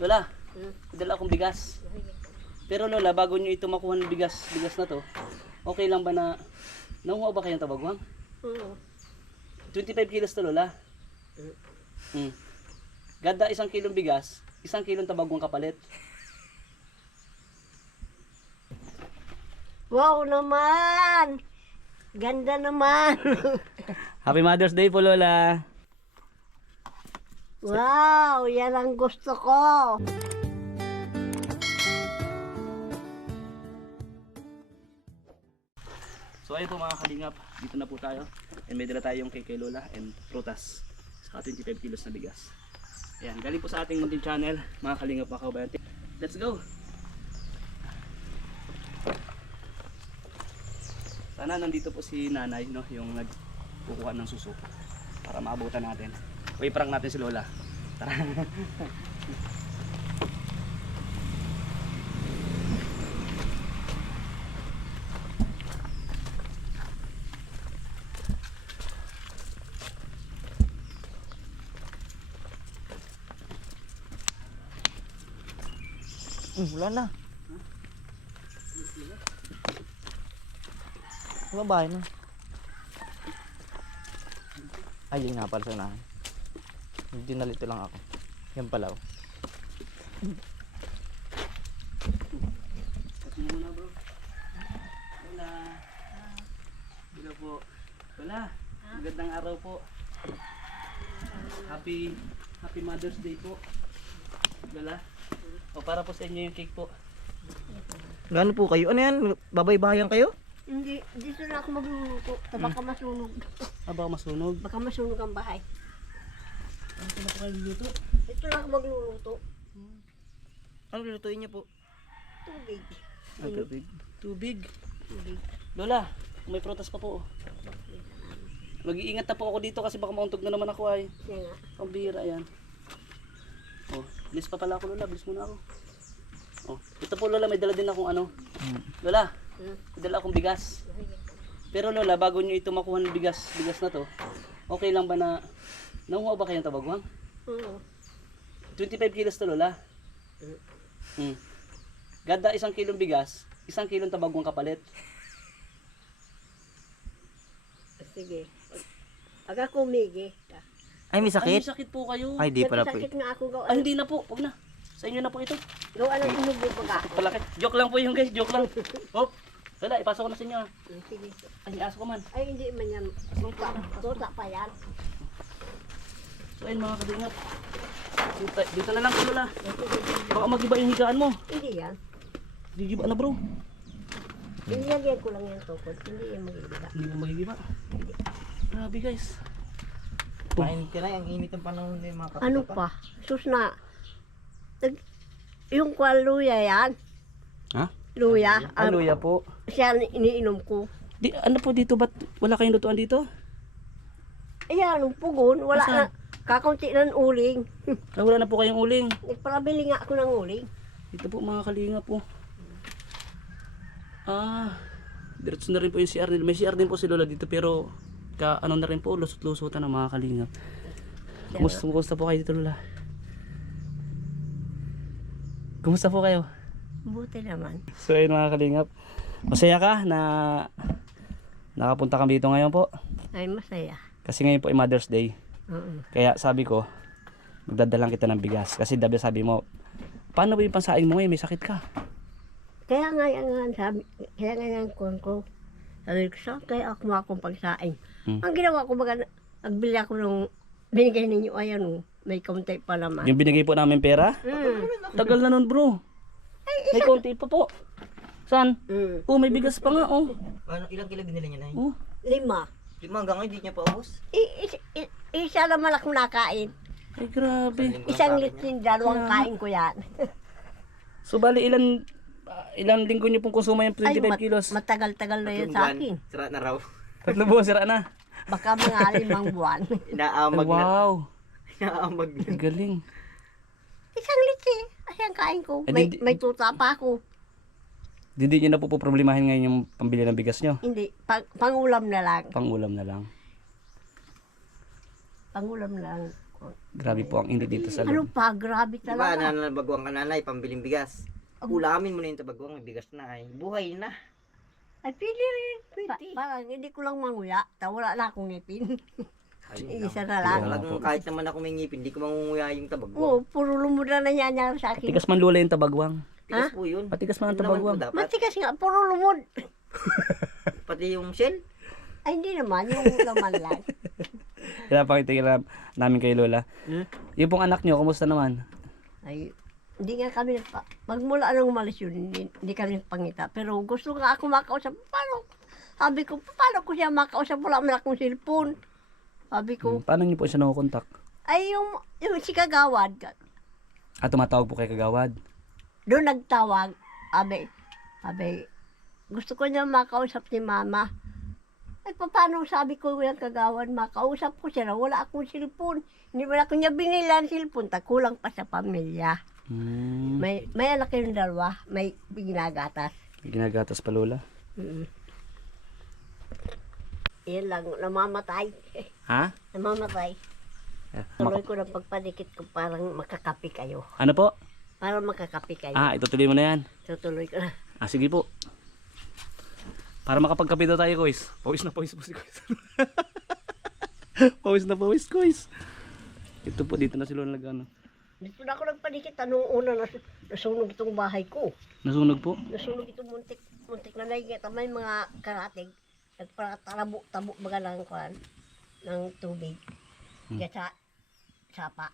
Lola, dala akong bigas. Pero Lola, bago nyo ito makuha ng bigas na to, okay lang ba na nanguha ba kayong tabagwang? Oo. 25 kilos to Lola. Ganda 1 kilong bigas, 1 kilong tabagwang kapalit. Wow naman! Ganda naman! Happy Mother's Day po Lola. Wow! Yan ang gusto ko! So ayun po mga kalingap, dito na po tayo. And may dala tayong kay Lola and prutas. Saka 25 kilos na bigas. Ayan, galing po sa ating munting channel, mga kalingap mga kabayan. Let's go! Sana nandito po si nanay, no, yung nagkukuha ng suso para maabutan natin. O i-prank natin si Lola. Tara. Wala na. Babae na. Ayun nga pala sa unahan. Hindi nalito lang ako. Yan pala. Cut mo muna bro. Lola. Hello po. Lola, magandang araw po. Happy Mother's Day po. Lola. O para po sa inyo yung cake po. Gano po kayo? Ano yan? Babay-bayan kayo? Hindi, dito na ako magluluto. Baka masunog. Baka masunog. Baka masunog ang bahay. Ano po na po kayo luto? Dito na ako magluluto. Ano lulutuin niyo po? Tubig. Tubig. Tubig. Tubig. Lola, may prutas pa po. Mag-iingat na po ako dito kasi baka mauntog na naman ako ay. Yan nga. Pambira yan. Oh, bilis pa pala ako Lola, bilis muna ako. Oh, ito po Lola, may dala din akong ano. Lola, may dala akong bigas. Pero Lola, bago nyo ito makuha ng bigas na to, okay lang ba na nanguha ba kayong tabagwang? Oo. 25 kilos to Lola. Ganda 1 kilong bigas, 1 kilong tabagwang kapalit. Sige. Pag ako umigi. Ay, may Ay, sakit? may sakit po kayo. Ay, di pala po. Sakit nga ako gawa. Ay, hindi na po, wag na. Sa inyo na po ito. Gawa ng inog yung baga. Palaki. Joke lang po yung guys, joke lang. Hop. Lola, ipasok ko na sa inyo. Sige. Ay, aso ko man. Ay, hindi man yan. Tuta pa yan. So ayun mga kadingap. Dito na lang ko Lola. Baka magiba yung higaan mo. Hindi yan. Gigiba na bro. Nilagyan ko lang yan tukod. Hindi yan magigiba. Hindi mo magigiba. Grabe guys. Kain ka na, ang init ng panahon ng mga kapita Ano pa? Sus na. Yung kwal luya yan. Ha? Luya. Luya po. Siya iniinom ko. Di, ano po dito? Ba't wala kayong lutuan dito? Ayan, yung pugon. Wala Asan? na. Kakaunti na ng uling. Ay, wala na po kayong uling. Nagparabili nga ako ng uling. Dito po mga kalinga po. Diretso na rin po yung CR nila. May CR din po si Lola dito pero ano na rin po, lusot-lusutan ng mga kalinga. Kumusta po kayo dito Lola? Kumusta po kayo? Buti naman. So ayun mga kalingap, masaya ka na nakapunta kami dito ngayon po? Ay, masaya. Kasi ngayon po ay Mother's Day. Oo. Kaya sabi ko, magdadalang kita ng bigas. Kasi sabi mo, paano ba yung pansaing mo ngayon? May sakit ka. Kaya nga yan sabi, kaya nga yan ko. Sabi ko sa kaya ako akong pagsaing. Ang ginawa ko baga, nagbili ako nung binigay ninyo, ayan o, may kaunti pa naman. Yung binigay po namin pera? Tagal na nun bro. May konti pa po. Saan? Oh, may bigas pa nga oh. Ano, ilang kilo binili niya na yun? Oh. 5. Hanggang ngayon, hindi niya pa ubos? Isa naman akong nakain. Ay grabe. Isang litsin, dalawang kain ko yan. So bali ilang linggo niyo pong konsumo yung 25 kilos? Matagal-tagal na yan sa akin. Sira na raw. 3 buwan sira na. Baka mga 5 buwan. Ay, Inaamag na. wow. Inaamag na. Ang galing. Isang litsin, ayan kain ko. Eh, May tuta pa ako. Hindi niyo na po problemahin ngayon yung pambili ng bigas nyo. Hindi, pangulam na lang. Pangulam na lang. Pangulam na lang. Grabe po ang init dito sa Ano loob. pa, grabe Diba, talaga. nanabagwang ka nanay, pambiling bigas. Ulamin mo na yung tabagwang, may bigas na ay. Buhay na. Ay, pili rin. Parang hindi ko lang manguya. Wala na akong ngipin. Isa na lang. Talagang kahit naman ako may ngipin, hindi ko mangunguya yung tabagwang. Oo, puro lumod na nangyayari sa akin. Matigas man lola yung tabagwang. Tigas po yun. Matigas man ang Yun naman po tabagwang. dapat. Matigas nga, puro lumod. Pati yung shell. Ay, hindi naman. Yung laman lang. Pinapakita namin kay lola. Yung pong anak nyo, kumusta naman? Ay, hindi nga kami magmula nung umalis yun, hindi kami nagpangita. Pero gusto nga ako makausap. Sabi ko, paano ko siya makausap? Wala man akong cellphone. Sabi ko, Paano nyo po siya nakukontak? ay yung si Kagawad, Tumatawag po kay Kagawad. doon nagtawag. Sabi, gusto ko niya makausap si Mama. Ay, paano sabi ko yung Kagawad, makausap ko siya na wala akong cellphone. Hindi mo na ako niya binilan cellphone, kulang pa sa pamilya. May anak yung dalawa, may ginagatas. Ginagatas pa lola. Yan lang, namamatay. Ha? Namamatay. Tuloy ko na pagpadikit ko parang makakapi kayo. Ano po? Parang makakapi kayo. Itutuloy mo na yan. Tutuloy ko na. Sige po. Para makapagkape daw tayo, guys. Pawis na pawis po si guys. Pawis na pawis, guys. Ito po, dito na si Lola nag-ano. Dito na ako nagpadikit. Anong una nasunog itong bahay ko. Nasunog po. Nasunog itong muntik na nagigit. May mga karating. Nagpatabo baga ng kuhan, ng tubig. Kaya sa sapa.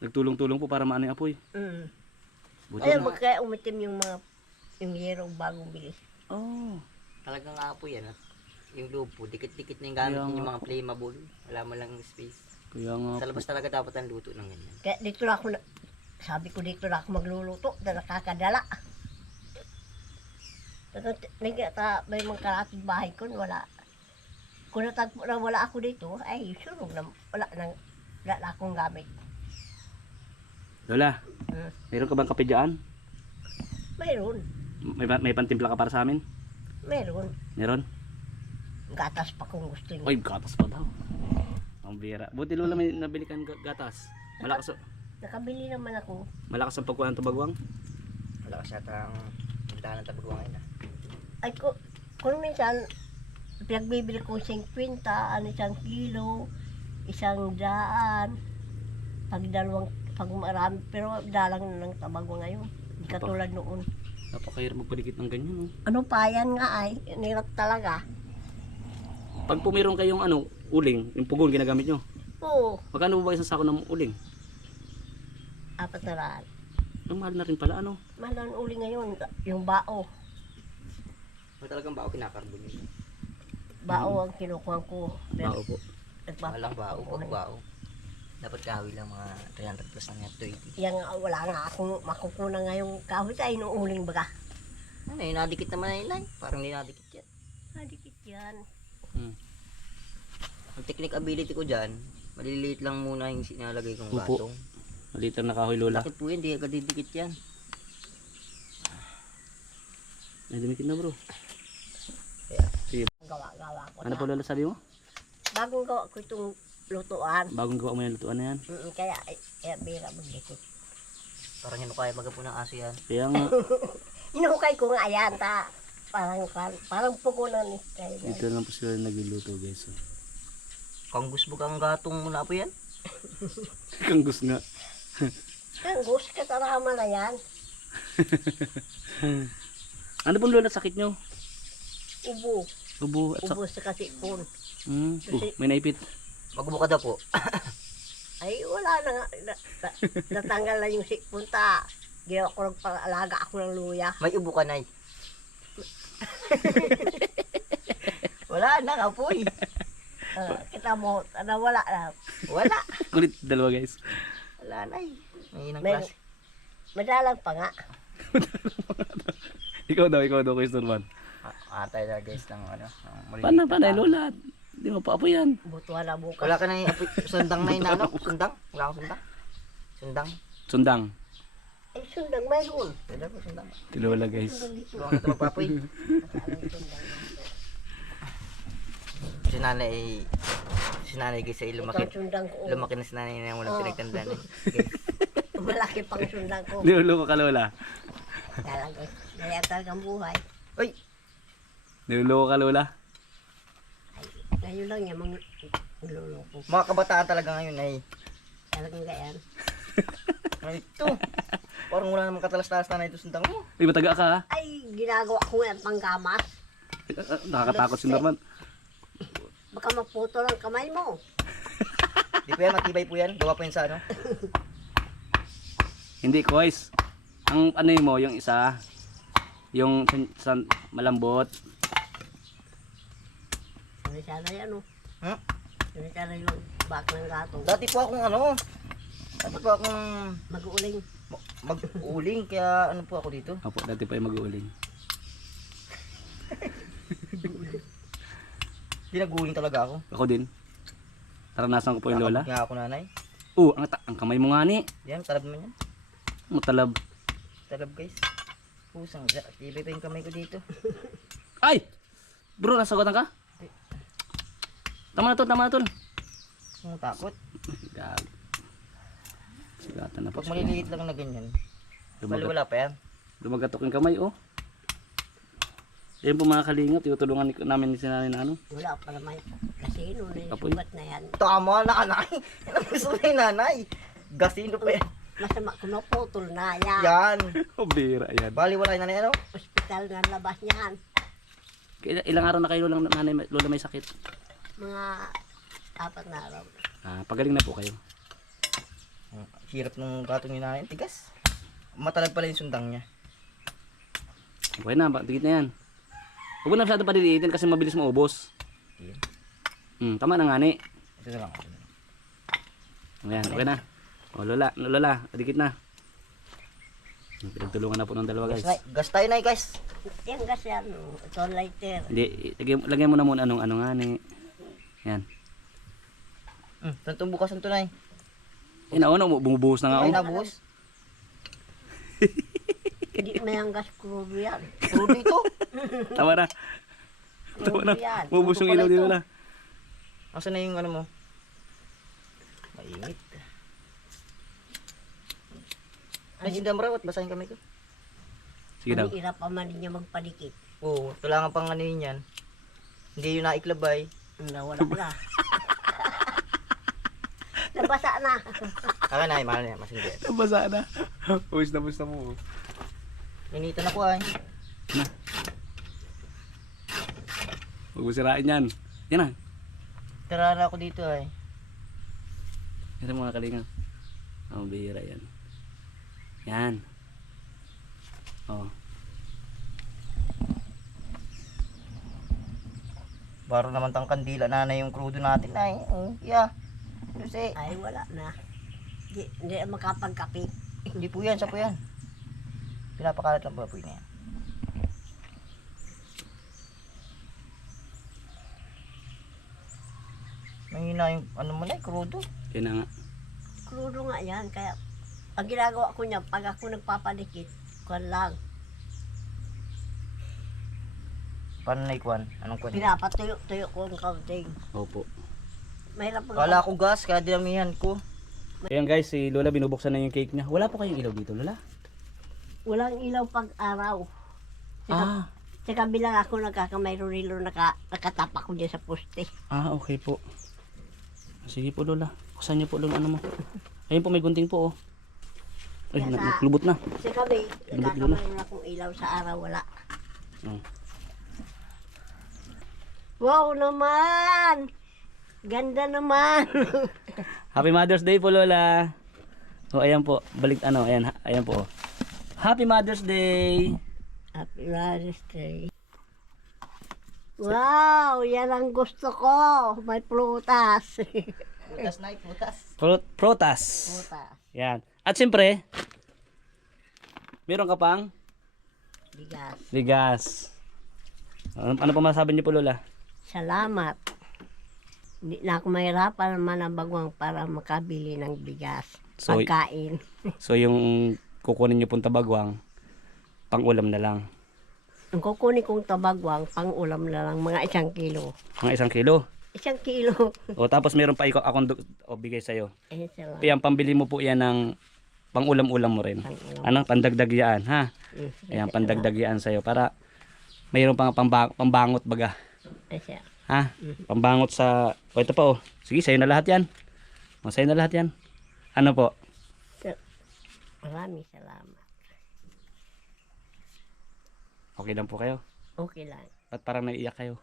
Nagtulong-tulong po para maano yung apoy. Buti Ayun, na. kaya umitim yung yero bagong bili. Oh. Talagang apo yan. At yung loob po, dikit-dikit na yung gamit Kaya niyo, yung nga mga flammable. Wala mo lang space. Kaya nga Sa po. labas talaga dapat ang luto ng ganyan. Kaya dito na ako, sabi ko dito na ako magluluto, na nakakadala. May mga karating bahay ko, wala. Kung natagpo na wala ako dito, ay sunog na, wala na akong gamit. Lola, meron ka bang kape dyan? Mayroon, May pantimpla ka para sa amin? mayroon. Meron? Gatas pa kung gusto niyo. Ay, gatas pa daw. Ang bira. Buti Lola may nabili kang gatas. Nakabili naman ako. Malakas ang pagkuha ng tabagwang. Wala kasi ata ang puntahan ng tabagwang ngayon. Ay, kung minsan, pinagbibili ko 50, isang kilo, 100, pag marami, pero dalang na ng tabago ngayon. Hindi katulad noon. Napakahirap magpalikit ng ganyan. Oh. Ano pa yan nga ay, nirap talaga. Pag po meron kayong uling, yung pugon ginagamit nyo. Oo, Magkano ba isang sako ng uling? 400. Ang mahal na rin pala, ano? Mahal ang uli ngayon, yung bao. May talagang bao kinakarbon yun. Bao ang kinukuha ko. Bao po. Walang bao, pag bao. Dapat kahoy lang mga 300 plus na nga, 20. Yan nga, wala nga akong makukuna ngayong kahoy sa inong uling baga. Ano yun, nadikit naman na yun lang. Parang hindi nadikit yan. Nadikit yan. Ang technique ability ko dyan, maliliit lang muna yung sinalagay kong Opo. gatong. Maliit lang na kahoy, Lola. Bakit po yun, di agad didikit yan. Ay, dumikit na, bro. Sige. Gawa ko Ano na. po, Lola, sabi mo? Bagong gawa ko itong lutuan. Bagong gawa mo yung lutuan na yan. Kaya bira magdikit. Parang yun kaya baga po ng aso yan. Kaya nga, Inukay ko nga yan, parang pukunan ni kayo. dito lang po sila nagluluto, guys. Oh. Kanggus mo kang gatong muna po yan. Kanggus nga. Kanggus, katarama na yan. Ano po, Lola, sakit nyo? Ubo. Ubo at Ubo sa kasipon. may naipit. Magbuka daw po. Ay, wala na nga. Natanggal na yung sipon. Ginawa ko nagpalaga ako ng luya. May ubo ka, Nay. Wala na, kapoy. Kita mo, wala na. Wala. Kulit dalawa, guys. Wala, Nay. May inang May- klase. Madalang pa nga. Ikaw daw, Kuya Norman. Atay na guys ng ano. ng maliliit na Panay, tao. Lola. Hindi mo pa apo yan. Butuhan na bukas. Wala ka na yung sundang na yun na ano? Sundang? Wala akong sundang. Sundang? Sundang. Ay, sundang mayroon. Wala po sundang. Si Lola, guys. Huwag ka ito magpapoy. Si nanay guys ay lumaki. Ito ang sundan ko. Lumaki na si nanay na walang Oo. pinagtandaan eh. Guys, Malaki pang sundan ko. Niluloko ka Lola. Talaga. Kaya talagang buhay. uy! Niluloko ka Lola. Ngayon lang yan, mga luloko. Mga kabataan talaga ngayon ay. Talagang gayan. Ano ito? Parang wala namang katalas-talas na ito sundang mo. Uy, mataga ka ha. Ay, ginagawa ko yan panggamas. Nakakatakot si Norman. Baka magputo ng kamay mo. Di po yan, matibay po yan. Gawa po yan sa ano. Hindi, Kois. Ang ano mo, yung isa, yung malambot. Sabi sana yan, oh. Hmm? Sabi sana yung bak ng gato. Dati po akong ano. Dati po akong Mag-uuling. mag-uling. Kaya ano po ako dito. Opo, dati pa yung mag-uuling. Dinaguling talaga ako. Ako din. Naranasan ko po yung Lola. Nakabot nga ako nanay. Ang kamay mo nga ni. Yan, talab naman yan. Matalab. Talab guys. Pusang, tibay pa yung kamay ko dito. Ay! Bro, nasagutan ka? Tama na tol. Ang takot. Gag. Sigatan na po. Pag maliliit lang na ganyan. Bali Lumagat, wala pa yan. lumagatok yung kamay, oh. Yan po mga kalingap, tutulungan namin ni sinanay na ano. Wala pa naman. Kasi yun, yung Apoy. sugat na yan. Tama na nanay. Yan ang gusto ni nanay. Gasino pa yan. Masama, kumaputol na yan. Yan. Oh, bira yan. Bali wala yung nanay ano. Hospital na labas niyan. Ilang araw na kayo Lola may sakit? Mga 4 na araw. Pagaling na po kayo. Hirap ng gato ni nanay. Tigas. Matalag pala yung sundang niya. Okay na, tigit na yan. Huwag mo na masyado paliliitin kasi mabilis maubos. Yan. Tama na nga ni. Ito na lang. Ayan, okay na. O Lola, dikit na. Pinagtulungan na po ng dalawa guys. Gas tayo na guys. Yan kasi ano, ito lighter. Hindi, lagyan mo na muna ano nga ni. Yan. Tantong bukas ang tunay. Yan ako, bumubuhos na nga Ay ako. nabuhos. Hindi may ang gas krudo yan. Rudo ito. Tama na. Tama na. Krudo yan. Bumubuhos yung ilaw din Lola. Asan na yung ano mo? Mainit. Ay, si Damrawat, basahin kami ko. Sige daw. Ang hirap pa man niya magpadikit. Oo, kailangan pang ano yun yan. Hindi yun naiklabay. Wala na. Nabasa na. Aka na, mahal na yan, mas hindi. Basa na. Buhos na mo. Initan ako ay. Huwag mo sirain yan. Yan na. Tara na ako dito ay. Yan ang mga kalinga. Ang bihira yan. Yan. Oh. Baro naman tang kandila na yung crudo natin ay. Yeah. Kasi, Ay, wala na. Hindi makapagkape. hindi po yan, sa po yan. Pinapakalat lang po na yan. Mahina yung ano mo na, crudo. Yan na nga. Krudo nga yan. Kaya, ang ginagawa ko niya, pag ako nagpapadikit, kuwan lang. Paano na ikuan? Anong kuan? Pinapatuyo-tuyo ko ang kaunting. Opo. Mahirap pag Kala ko gas, kaya dinamihan ko. Ayan guys, si Lola binubuksan na yung cake niya. Wala po kayong ilaw dito, Lola? walang ilaw pag araw. Sa kabilang ako nagkakamayro-rilo nakatapak ko dyan sa poste. Okay po. Sige po Lola. Kusan niyo po Lola ano mo. Ayun po may gunting po oh. Ay, Kaya sa- naglubot na. Sa kami, Lubot-lubot. nagkakamayro akong ilaw sa araw, wala. Oh. Wow naman! Ganda naman! Happy Mother's Day po Lola. Oh, ayan po. Balik ano, ayan po. Happy Mother's Day. Happy Mother's Day. Wow! Yan ang gusto ko! May prutas! Putas na, putas. Protas. Prutas. Yan. At siyempre, meron ka pang Bigas. bigas. Ano pa masasabi niyo po Lola? Salamat. Hindi na ako mahirapan manabagwang para makabili ng bigas. So, Pagkain. So yung kukunin niyo pong tabagwang, pang-ulam na lang. Ang kukunin kong tabagwang, pang ulam na lang, mga 1 kilo. Mga 1 kilo. 1 kilo. O tapos meron pa akong bigay sa'yo. Salamat. Ayan, pambili mo po yan ng pang-ulam-ulam mo rin. Pang-ulam. Ano, pandagdag yan, ha? Ayan, pandagdag yan sa'yo para mayroon pang pambangot baga. Siya. Ha? Pambangot sa... O ito pa oh. Sige, sa'yo na lahat yan. O, sa'yo na lahat yan. Ano po? Maraming salamat. Okay lang po kayo? Okay lang. Ba't parang naiiyak kayo?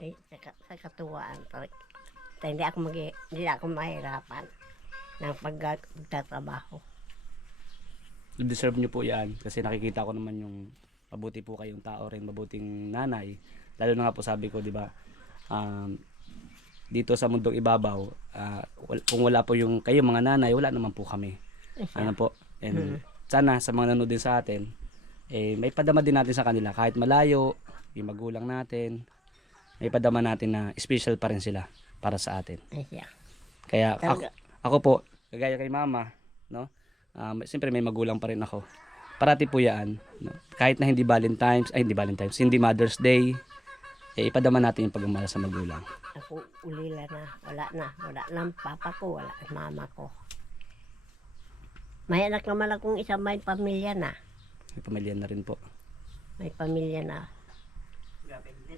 Ay, sa katuwaan. Hindi ako mahirapan ng pagtatrabaho. Deserve nyo po yan kasi nakikita ko naman yung mabuti po kayong tao rin, mabuting nanay. Lalo na nga po sabi ko, di ba, dito sa mundong ibabaw, kung wala po yung kayo mga nanay, wala naman po kami. Ano po? And sana sa mga nanonood din sa atin, may padama din natin sa kanila kahit malayo, yung magulang natin, may padama natin na special pa rin sila para sa atin. Siya. Kaya ako po, kagaya kay mama, no? Siyempre may magulang pa rin ako. Parati po yan, no? Kahit na hindi hindi Mother's Day, ipadama natin yung pagmamahal sa magulang. Ako ulila na. Wala ng papa ko, wala ng mama ko. May anak naman akong isa, may pamilya na. May pamilya na rin po. May pamilya na.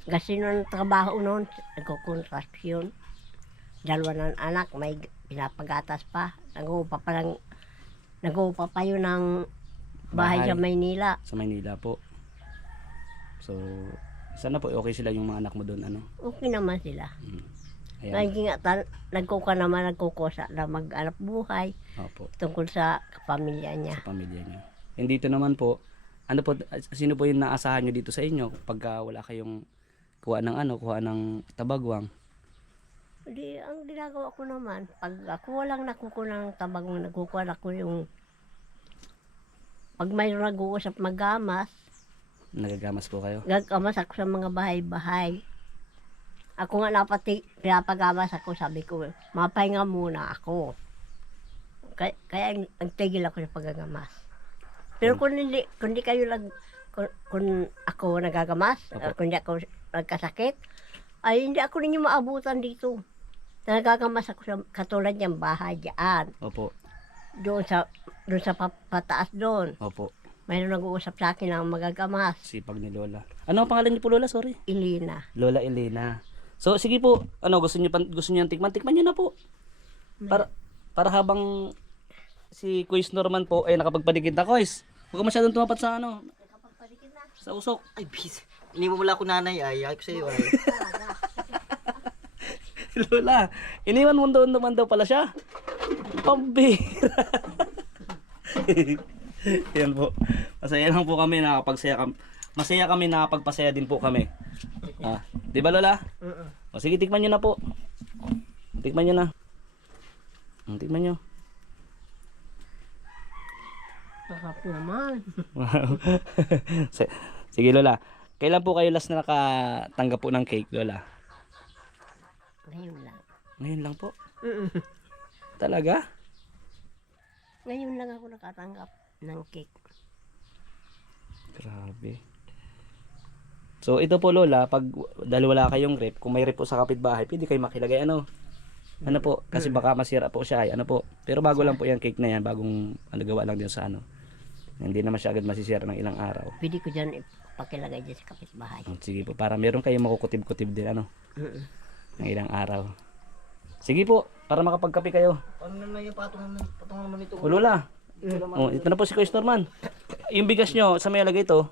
Kasi nung trabaho noon, nagko-construction. 2 ng anak, may pinapagatas pa. Nag-uupa pa yun ng bahay sa Maynila. Sa Maynila po. So, sana po okay sila yung mga anak mo doon, ano? Okay naman sila. Ayan. Nagkukusa na mag-anap buhay Opo, tungkol sa pamilya niya. sa pamilya niyo. And dito naman po, sino po yung naasahan nyo dito sa inyo pagka wala kayong kuha ng tabagwang? Ang ginagawa ko naman, pag ako walang nakukuha ng tabagwang, nagkukuha ako yung pag mayroon nag-uusap magamas, Nagagamas po kayo? gagamas ako sa mga bahay-bahay. Ako nga pinapagamas ako, sabi ko, mapahinga muna ako. Kaya nagtigil ako sa pagagamas. Pero kung hindi kayo kung ako nagagamas, kung hindi ako nagkasakit, ay hindi ako ninyo maabutan dito. Nagagamas ako sa katulad niyang bahay diyan. Opo. Doon sa pataas doon. Opo. Mayroon nag-uusap sa akin ng magagamas. Sipag ni Lola. Ano ang pangalan niyo po, Lola? Sorry. Ilina. Lola Elena. So sige po, gusto niyo tikman niyo na po. Para habang si Kuis Norman po ay nakapagpadikit na, Kuis. Huwag ka masyadong tumapat sa sa usok. Ay, bis. Hindi mo mula ako nanay ay ko sa iyo ay. Lola, iniwan mo doon naman daw pala siya. Pambira. Yan po. Masaya lang po kami masaya kami nakapagpasaya din po kami. Di ba, Lola? O sige, tikman nyo na po. Tikman nyo na. Tikman nyo. Sarap naman. Wow. Sige, Lola. Kailan po kayo last na nakatanggap po ng cake, Lola? Ngayon lang. Ngayon lang po. Talaga? Ngayon lang ako nakatanggap ng cake. Grabe. So ito po, Lola, dahil wala kayong rep, kung may rep po sa kapitbahay, pwede kayo makilagay ano po, kasi baka masira po siya po. Pero bago lang po yung cake na yan, bagong gawa lang din sa hindi naman siya agad masisira ng ilang araw. Pwede ko dyan ipakilagay dyan sa kapitbahay. Sige po, para meron kayong makukutib-kutib din ng ilang araw. Sige po, para makapagkape kayo. Ano naman yung patungan naman ito? O, Lola. Ito na po si Kuya Norman. Yung bigas nyo, sa may lagay ito?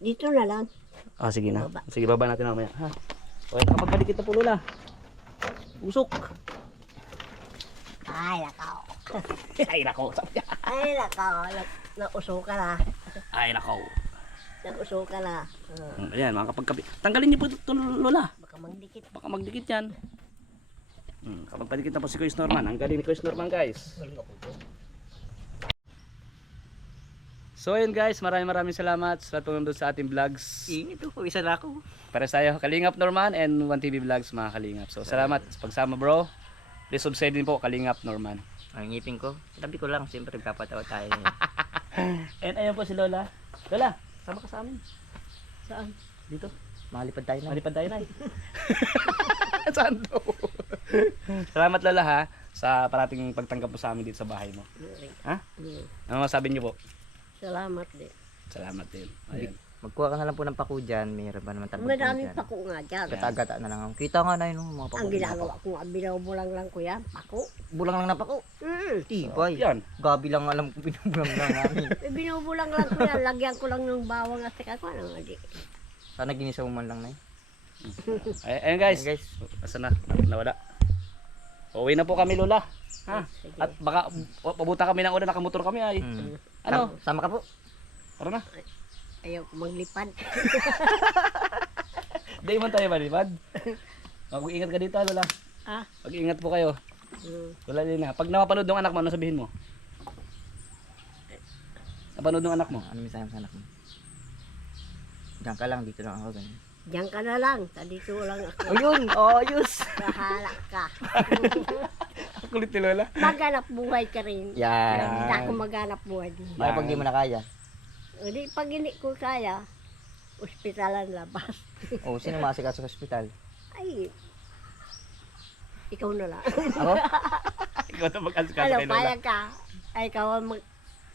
Dito na lang. Sige na. Sige, baba natin mamaya. Okay, kapagpalikit na po, Lola. Usok. Ay, nakaw. Ay, nako. Ay, nakaw. Nausuka na. Ay, nako. Nausuka na. Ayan, mga kapagkape. Tanggalin niyo po ito, Lola. Baka magdikit. Baka magdikit yan. Kapag padikit na po si Kuya Norman. Ang galing ni Kuya Norman, guys. So ayun guys, maraming salamat sa panonood sa ating vlogs. Ito po, isa na ako. Para sa iyo, Kalingap Norman and 1TV Vlogs, mga Kalingap. So salamat sa pagsama, bro. Please subscribe din po, Kalingap Norman. Ang ngipin ko, tabi ko lang, siyempre papatawa tayo. And ayun po si Lola. Lola, sama ka sa amin. Saan? Dito. Malipad tayo na. Malipad tayo, Nay. Saan daw? Salamat Lola ha sa parating pagtanggap mo sa amin dito sa bahay mo. Ha? Ano masabi niyo po? Salamat din. Salamat din. Ayun. Magkuha ka na lang po ng pako dyan. Mayroon ba naman talbog Maraming dyan? pako nga dyan. Gata-gata na lang. Kita nga na yun mga pako. Ang ginagawa ko nga, binubulang lang ko yan, pako. Bulang lang na pako. Tibay. Yan. Gabi lang alam ko binubulang lang namin. Binubulang lang ko yan, lagyan ko lang ng bawang at saka ko. Ano, di. Sana ginisa mo man lang na yun. Ayun guys. Ayun, guys. Asa na? Nawala. Uwi na po kami Lola. Ha? Sige. At baka pabuta kami ng una, nakamotor kami ay. Ano? Sama ka po. Tara na. Ayaw ko maglipad. Day man tayo malipad. Mag-iingat ka dito Lola. Ah? Mag-iingat po kayo. Lola Lina. Pag napapanood ng anak mo, ano sabihin mo? Napanood ng anak mo? Ano minsan sa anak mo? Diyan ka lang, dito lang ako. Ganyan. Diyan ka na lang, dito lang ako. O yun! Ayos! Bahala ka. Kulit ni Lola. Maghanap buhay ka rin. Yan. Hindi ako maghanap buhay din. Ay, pag di mo na kaya. O di, pag hindi ko kaya, ospitalan labas. O, sino masikaso sa ospital? Ay, ikaw na lang. Ako? Ikaw na mag-asikaso Ano, kay Lola. payag ka. Ay, ikaw ang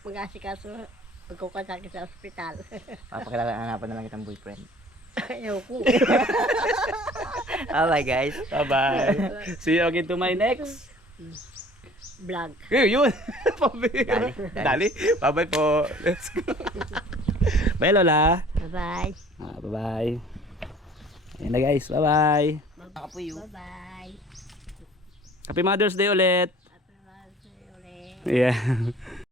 mag-asikaso. Magkukasakit sa ospital. Papakilala na lang kitang boyfriend. Ayaw ko. Bye guys. Bye-bye. See you again to my next. Vlog. Yun. Pabira. Dali. Bye-bye po. Let's go. Bye Lola. Bye-bye. Bye-bye. Ayan na guys. Bye-bye. Nakapuyo. Bye-bye. Happy Mother's Day ulit. Happy birthday ulit. Yeah.